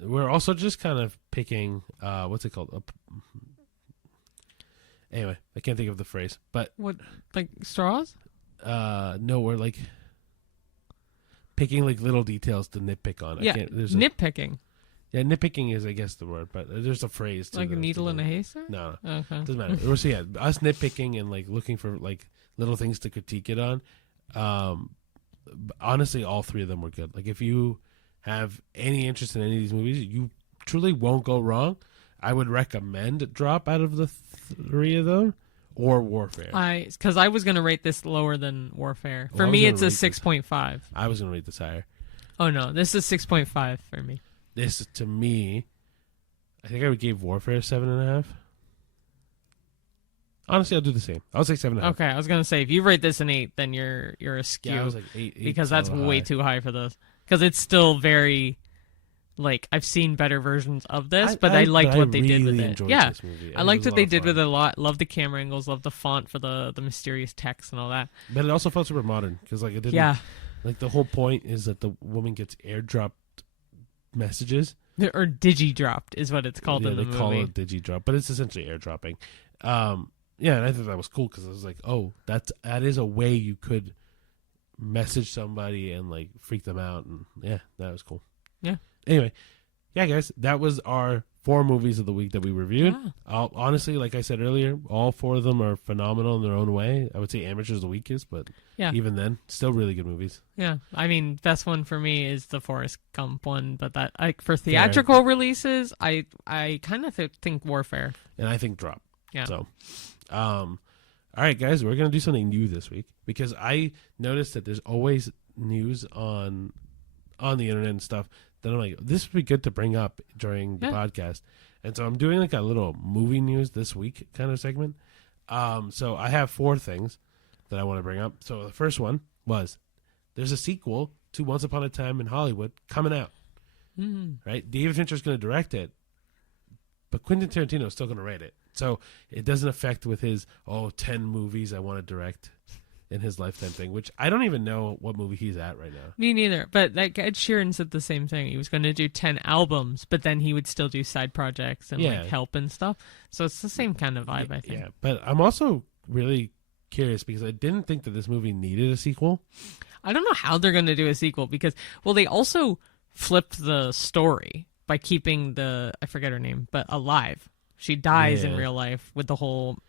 we're also just kind of picking what's it called? Anyway, I can't think of the phrase, but What, like straws? no, we're like picking like little details to nitpick on. Yeah, nitpicking. Yeah, nitpicking is, I guess, the word, but there's a phrase. To Like a needle in a haystack? No, Okay. doesn't matter. So yeah, us nitpicking and like looking for like little things to critique it on. Honestly, all three of them were good. Like if you have any interest in any of these movies, you truly won't go wrong. I would recommend Drop out of the three of them, or Warfare. Because I was going to rate this lower than Warfare. For I was me, gonna it's a rate this- 6.5. I was going to rate this higher. Oh, no. This is 6.5 for me. This, to me, I think I would give Warfare 7.5. Honestly, I'll do the same. I'll say 7.5. Okay, I was going to say, if you rate this an 8, then you're a skew. Yeah, I was like 8 because that's way too high for this. Because it's still very... Like, I've seen better versions of this, but I liked what they did with it. Yeah, this movie. I liked what they did with it a lot. Love the camera angles, love the font for the mysterious text and all that. But it also felt super modern because like it didn't. Yeah, like the whole point is that the woman gets airdropped messages, or digi-dropped is what it's called in the movie. They call it digi-drop, but it's essentially airdropping. Yeah, and I thought that was cool because I was like, oh, that is a way you could message somebody and like freak them out, and yeah, that was cool. Yeah. Anyway, yeah, guys, that was our 4 movies of the week that we reviewed. Yeah. Honestly, like I said earlier, all 4 of them are phenomenal in their own way. I would say Amateur's the weakest, but yeah, even then, still really good movies. Yeah, I mean, best one for me is the Forrest Gump one, but that for theatrical releases, I kind of think Warfare. And I think Drop. Yeah. So, all right, guys, we're gonna do something new this week because I noticed that there's always news on the internet and stuff. Then I'm like, this would be good to bring up during the podcast. And so I'm doing like a little movie news this week kind of segment. So I have 4 things that I want to bring up. So the first one was there's a sequel to Once Upon a Time in Hollywood coming out. Mm-hmm. Right? David Fincher's going to direct it, but Quentin Tarantino is still going to write it. So it doesn't affect with his, 10 movies I want to direct in his lifetime thing, which I don't even know what movie he's at right now. Me neither. But like Ed Sheeran said the same thing. He was going to do 10 albums, but then he would still do side projects and like help and stuff. So it's the same kind of vibe, I think. Yeah, but I'm also really curious because I didn't think that this movie needed a sequel. I don't know how they're going to do a sequel because, well, they also flipped the story by keeping I forget her name, but alive. She dies in real life with the whole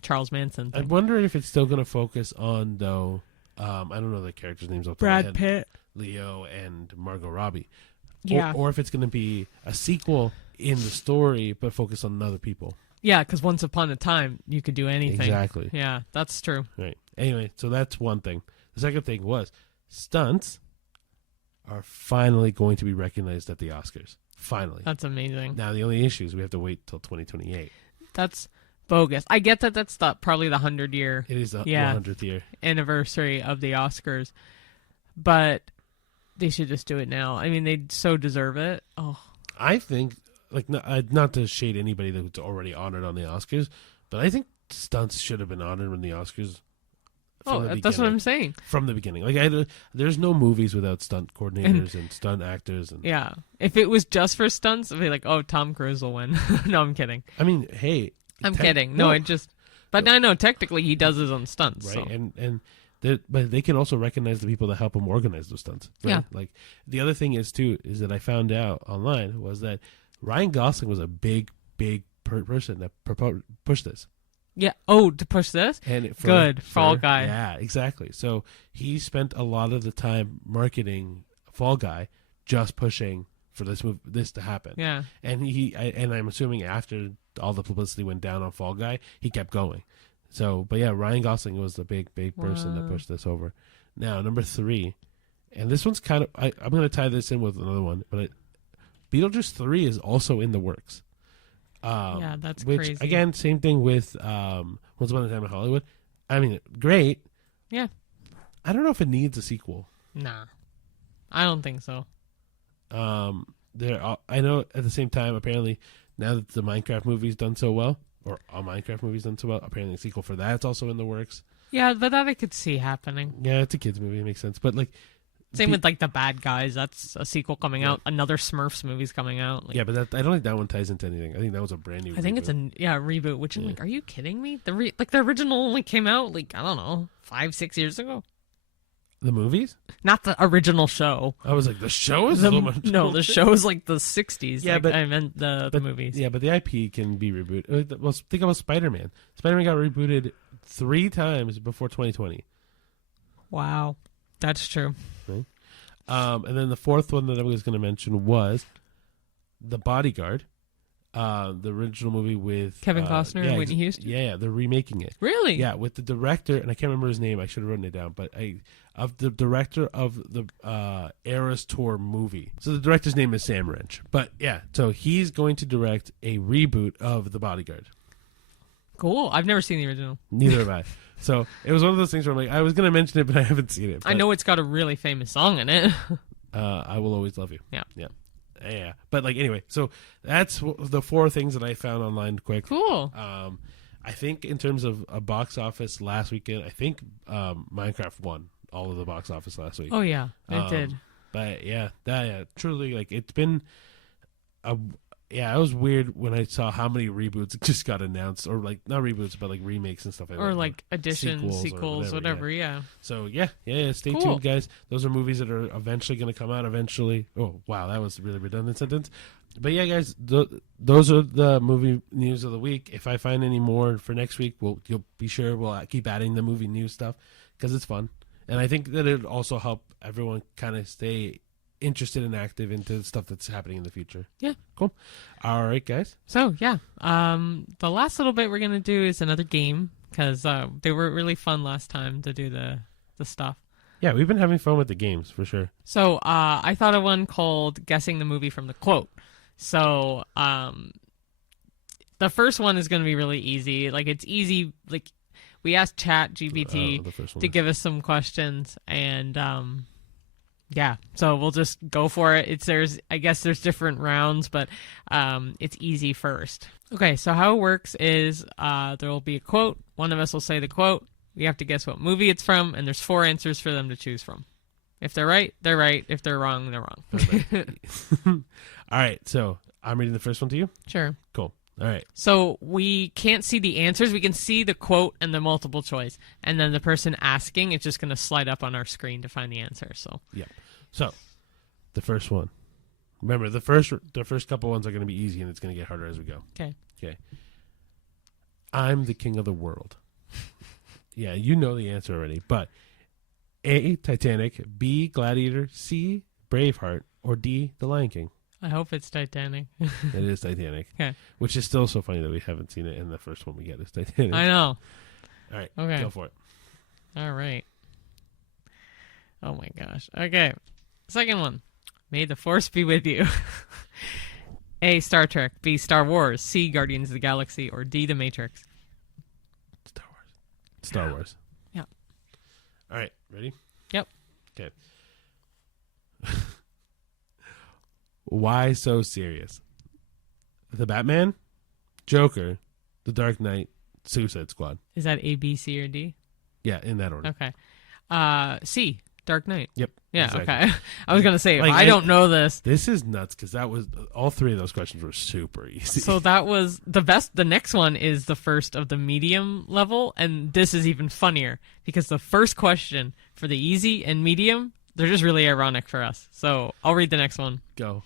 Charles Manson thing. I wonder if it's still going to focus on, though, I don't know the characters' names off the top of my Brad head. Pitt. Leo and Margot Robbie. Yeah. Or if it's going to be a sequel in the story, but focus on other people. Yeah, because once upon a time, you could do anything. Exactly. Yeah, that's true. Right. Anyway, so that's one thing. The second thing was stunts are finally going to be recognized at the Oscars. Finally. That's amazing. Now, the only issue is we have to wait till 2028. That's bogus. I get that that's probably the 100-year It is the 100th year anniversary of the Oscars, but they should just do it now. I mean, they so deserve it. Oh, I think, like, not to shade anybody that's already honored on the Oscars, but I think stunts should have been honored on the Oscars. That's what I'm saying. From the beginning. Like, there's no movies without stunt coordinators and stunt actors. And yeah. If it was just for stunts, I'd be like, oh, Tom Cruise will win. No, I'm kidding. I mean, hey. I'm kidding. No, But I know, technically, he does his own stunts. Right, so. but they can also recognize the people that help him organize those stunts. Right? Yeah. Like, the other thing is, too, is that I found out online was that Ryan Gosling was a big person that pushed this. Yeah. Oh, to push this? And Good. Fall Guy. Yeah, exactly. So he spent a lot of the time marketing Fall Guy, just pushing for this to happen. Yeah. And I'm assuming after all the publicity went down on Fall Guy, he kept going. So, but yeah, Ryan Gosling was the big person that pushed this over. Now, number 3, and this one's kind of, I'm going to tie this in with another one, but Beetlejuice 3 is also in the works. Yeah, that's which, crazy. Again, same thing with Once Upon a Time in Hollywood. I mean, great. Yeah. I don't know if it needs a sequel. Nah. I don't think so. I know at the same time, apparently, now that the Minecraft movie's done so well, or a Minecraft movie's done so well, apparently a sequel for that's also in the works. Yeah, but that I could see happening. Yeah, it's a kids movie, it makes sense. But like, same with like The Bad Guys. That's a sequel coming out. Another Smurfs movie's coming out. Like, yeah, but I don't think that one ties into anything. I think that was a brand new. I think it's a reboot. Which I'm like, are you kidding me? The original only came out like, I don't know, 5-6 years ago. The movies, not the original show. I was like, the show is the show is like the 60s. Yeah, like, but I meant the movies. Yeah, but the IP can be rebooted. Well, think about Spider-Man. Spider-Man got rebooted 3 times before 2020. Wow, that's true. Right? And then the 4th one that I was going to mention was The Bodyguard, the original movie with Kevin Costner and Whitney Houston. Yeah, they're remaking it. Really? Yeah, with the director, and I can't remember his name. I should have written it down, but of the director of the Eras Tour movie. So the director's name is Sam Wrench. But yeah, so he's going to direct a reboot of The Bodyguard. Cool. I've never seen the original. Neither have I. So it was one of those things where I'm like, I was going to mention it, but I haven't seen it. I know it's got a really famous song in it. I Will Always Love You. Yeah. Yeah. But like, anyway, so that's the 4 things that I found online quick. Cool. I think in terms of a box office last weekend, I think Minecraft won all of the box office last week. Oh yeah, it did. But yeah, truly, like, it's been it was weird when I saw how many reboots just got announced, or like not reboots, but like remakes and stuff like that, or like additions, sequels, whatever. Yeah. So yeah. Stay tuned, guys. Those are movies that are eventually going to come out. Eventually. Oh wow, that was a really redundant sentence. But yeah, guys, those are the movie news of the week. If I find any more for next week, you'll be sure we'll keep adding the movie news stuff because it's fun, and I think that it'll also help everyone kind of stay interested and active into stuff that's happening in the future. Yeah. Cool. All right, guys. So, yeah. The last little bit we're going to do is another game because they were really fun last time to do the stuff. Yeah, we've been having fun with the games for sure. So, I thought of one called Guessing the Movie from the Quote. So, the first one is going to be really easy. Like, it's easy. Like, we asked ChatGPT to give us some questions and, yeah, so we'll just go for it. I guess there's different rounds, but it's easy first. Okay, so how it works is there will be a quote. One of us will say the quote. We have to guess what movie it's from, and there's 4 answers for them to choose from. If they're right, they're right. If they're wrong, they're wrong. All right, so I'm reading the first one to you? Sure. Cool. All right. So we can't see the answers. We can see the quote and the multiple choice. And then the person asking, it's just going to slide up on our screen to find the answer. So yeah. So the first one. Remember, the first couple ones are going to be easy, and it's going to get harder as we go. Okay. I'm the king of the world. Yeah, you know the answer already. But A, Titanic, B, Gladiator, C, Braveheart, or D, The Lion King. I hope it's Titanic. It is Titanic. Okay. Which is still so funny that we haven't seen it, and the first one we get is Titanic. I know. All right. Okay. Go for it. All right. Oh my gosh. Okay. Second one. May the Force be with you. A, Star Trek. B, Star Wars. C, Guardians of the Galaxy. Or D, The Matrix. Star Wars. Yeah. All right. Ready? Yep. Okay. Why so serious? The Batman, Joker, The Dark Knight, Suicide Squad. Is that A, B, C, or D? Yeah, in that order. Okay. C, Dark Knight. Yep. Yeah, exactly. okay. I was going to say, like, I don't know this. This is nuts because that was all 3 of those questions were super easy. So that was the best. The next one is the first of the medium level, and this is even funnier because the first question for the easy and medium, they're just really ironic for us. So I'll read the next one. Go.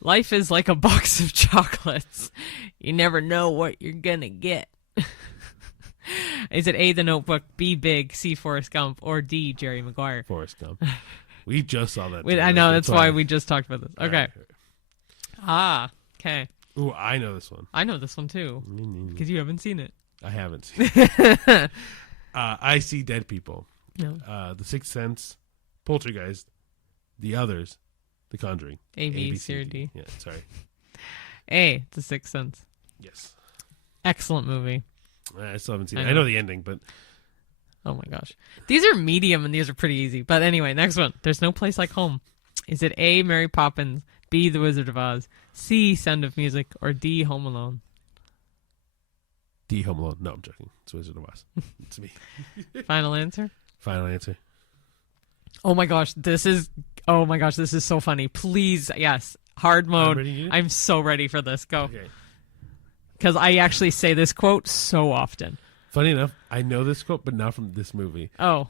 Life is like a box of chocolates. You never know what you're going to get. Is it A, The Notebook, B, Big, C, Forrest Gump, or D, Jerry Maguire? Forrest Gump. We just saw that. Wait, I know, that's why we just talked about this. Okay. Right. Okay. Ooh, I know this one. I know this one too, because you haven't seen it. I haven't seen it. I See Dead People. No. The Sixth Sense, Poltergeist, The Others, The Conjuring. A, B, C, or D. Yeah, sorry. A, The Sixth Sense. Yes. Excellent movie. I still haven't seen it. I know the ending, but... Oh my gosh. These are medium and these are pretty easy. But anyway, next one. There's No Place Like Home. Is it A, Mary Poppins, B, The Wizard of Oz, C, Sound of Music, or D, Home Alone? D, Home Alone. No, I'm joking. It's Wizard of Oz. It's me. Final answer? Final answer. Oh my gosh, this is so funny. Please, yes. Hard mode. I'm so ready for this. Go. Okay. Because I actually say this quote so often. Funny enough, I know this quote, but not from this movie. Oh.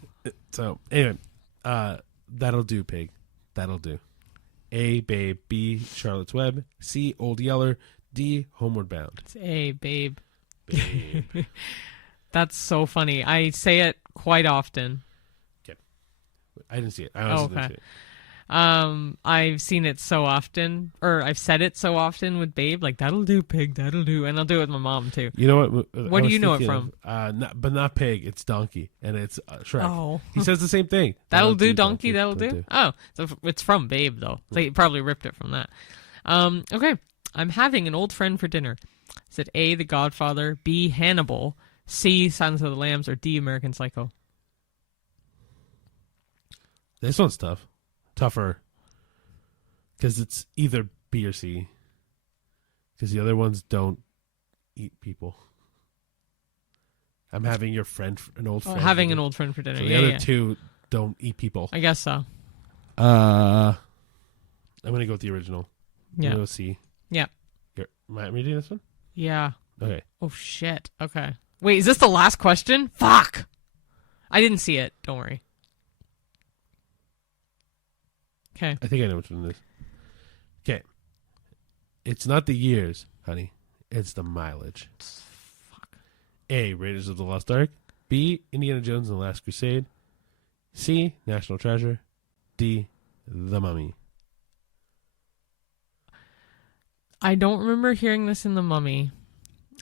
So, anyway, that'll do, pig. That'll do. A, Babe. B, Charlotte's Web. C, Old Yeller. D, Homeward Bound. It's A, Babe. Babe. That's so funny. I say it quite often. Okay. I didn't see it. I honestly didn't see it. I've seen it so often, or I've said it so often with Babe, like, that'll do, pig, that'll do. And I'll do it with my mom, too. You know what? What do you know it from? But not pig. It's donkey. And it's Shrek. Oh. He says the same thing. That'll do, donkey, that'll do. Oh, so it's from Babe, though. They probably ripped it from that. Okay. I'm having an old friend for dinner. Is it A, The Godfather, B, Hannibal, C, Silence of the Lambs, or D, American Psycho? This one's tough. Tougher. Because it's either B or C. Because the other ones don't eat people. I'm having your friend, an old friend. Having an old friend for dinner. So the other two don't eat people. I guess so. I'm going to go with the original. Yeah. I'm going to go C. Yeah. Am I reading this one? Yeah. Okay. Oh, shit. Okay. Wait, is this the last question? Fuck! I didn't see it. Don't worry. Okay. I think I know which one it is. Okay. It's not the years, honey. It's the mileage. Fuck. A, Raiders of the Lost Ark. B, Indiana Jones and the Last Crusade. C, National Treasure. D, The Mummy. I don't remember hearing this in The Mummy.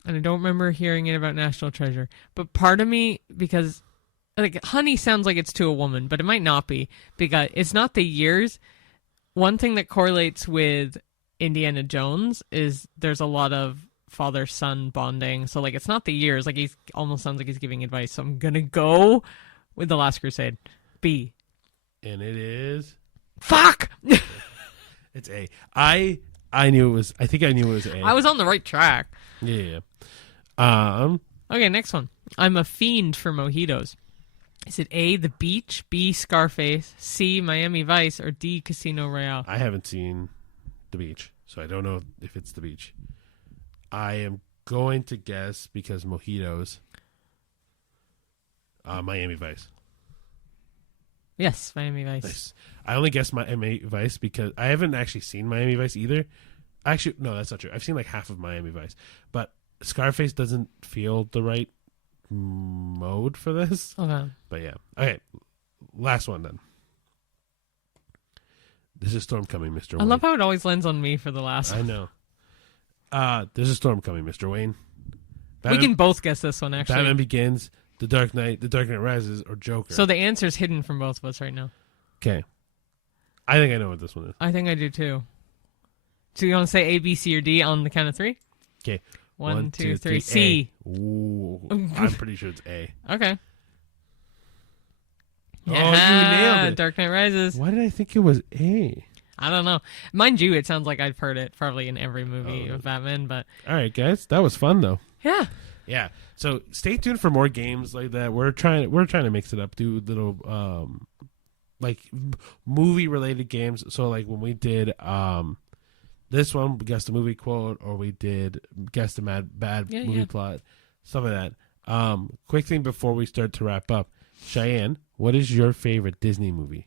And I don't remember hearing it about National Treasure. But part of me, because... like, honey sounds like it's to a woman, but it might not be, because it's not the years. One thing that correlates with Indiana Jones is there's a lot of father-son bonding. So, like, it's not the years. Like, he almost sounds like he's giving advice. So I'm going to go with The Last Crusade. B. And it is... Fuck! It's A. I knew it was... I think I knew it was A. I was on the right track. Yeah. Okay, next one. I'm a fiend for mojitos. Is it A, The Beach, B, Scarface, C, Miami Vice, or D, Casino Royale? I haven't seen The Beach, so I don't know if it's The Beach. I am going to guess, because mojitos, Miami Vice. Yes, Miami Vice. Nice. I only guessed Miami Vice because I haven't actually seen Miami Vice either. Actually, no, that's not true. I've seen like half of Miami Vice, but Scarface doesn't feel the right mode for this. Okay. But yeah. Okay. Last one then. There's a storm coming, Mr. Wayne. I love how it always lands on me for the last I one. know. There's a storm coming, Mr. Wayne. We can both guess this one, actually. Batman Begins, The Dark Knight Rises, or Joker. So the answer is hidden from both of us right now. Okay. I think I know what this one is. I think I do too. So you want to say A, B, C, or D on the count of three? Okay. 1, 2, 3. C. A. Ooh, I'm pretty sure it's A. Okay. Oh, you nailed it. Dark Knight Rises. Why did I think it was A? I don't know. Mind you, it sounds like I've heard it probably in every movie of Batman, but... All right, guys. That was fun, though. Yeah. Yeah. So stay tuned for more games like that. We're trying to mix it up, do little like movie-related games. So like when we did this one, we guessed a movie quote, or we did guess a bad movie plot, stuff like that. Quick thing before we start to wrap up. Cheyenne, what is your favorite Disney movie?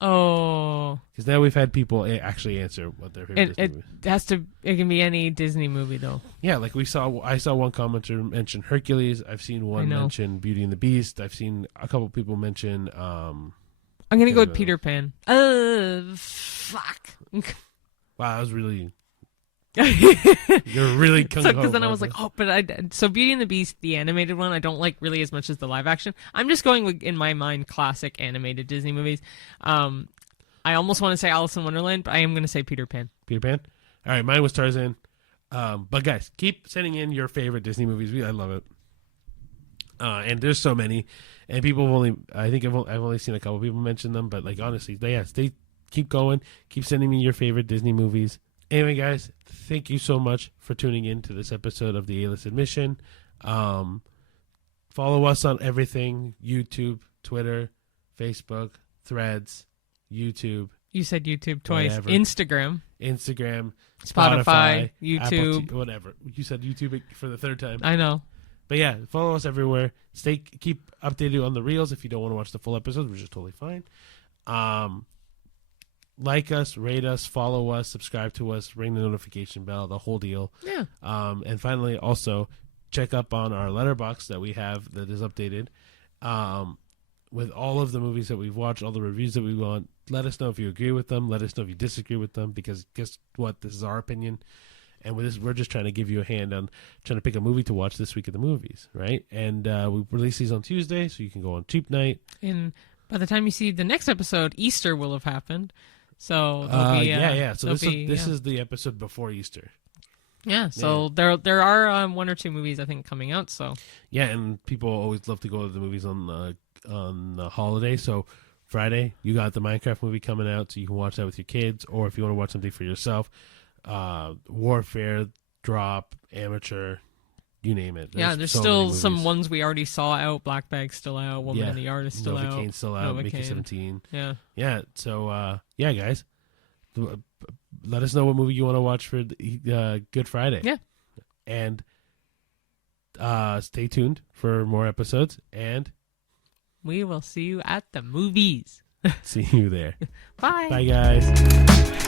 Oh, Because now we've had people actually answer what their favorite Disney it movie. has to. It can be any Disney movie though. Yeah, like I saw one commenter mention Hercules. I've seen one know. mention Beauty and the Beast. I've seen a couple people mention. I'm gonna go with Peter Pan. Fuck. Wow, that was really. You're really kung ho. Because then I was like, oh, but so Beauty and the Beast, the animated one, I don't like really as much as the live action. I'm just going with, in my mind, classic animated Disney movies. I almost want to say Alice in Wonderland, but I am going to say Peter Pan. Peter Pan. All right, mine was Tarzan. But guys, keep sending in your favorite Disney movies. I love it. And there's so many, and people have only. I think I've only seen a couple people mention them, but like honestly, they keep going. Keep sending me your favorite Disney movies. Anyway, guys, thank you so much for tuning in to this episode of the A-List Admission. Follow us on everything: YouTube, Twitter, Facebook, Threads, YouTube. You said YouTube twice. Whatever. Instagram, Spotify, YouTube, Apple whatever. You said YouTube for the third time. I know. But yeah, follow us everywhere. Keep updated on the reels if you don't want to watch the full episodes, which is totally fine. Like us, rate us, follow us, subscribe to us, ring the notification bell, the whole deal. Yeah. And finally, also check up on our letterbox that we have that is updated with all of the movies that we've watched, all the reviews that we want. Let us know if you agree with them. Let us know if you disagree with them, because guess what? This is our opinion. And with this, we're just trying to give you a hand on trying to pick a movie to watch this week at the movies, right? And we release these on Tuesday, so you can go on cheap night. And by the time you see the next episode, Easter will have happened. So yeah. So this is the episode before Easter. Yeah. So there are one or two movies I think coming out. So yeah, and people always love to go to the movies on the holiday. So Friday, you got the Minecraft movie coming out, so you can watch that with your kids, or if you want to watch something for yourself, Warfare, Drop, Amateur, you name it. There's so still some ones we already saw out. Black Bag's still out. Woman in the Yard is still out. Novocaine's still out. Mickey 17. Yeah. So guys, let us know what movie you want to watch for Good Friday. Yeah. And stay tuned for more episodes, and we will see you at the movies. see you there. Bye. Bye, guys.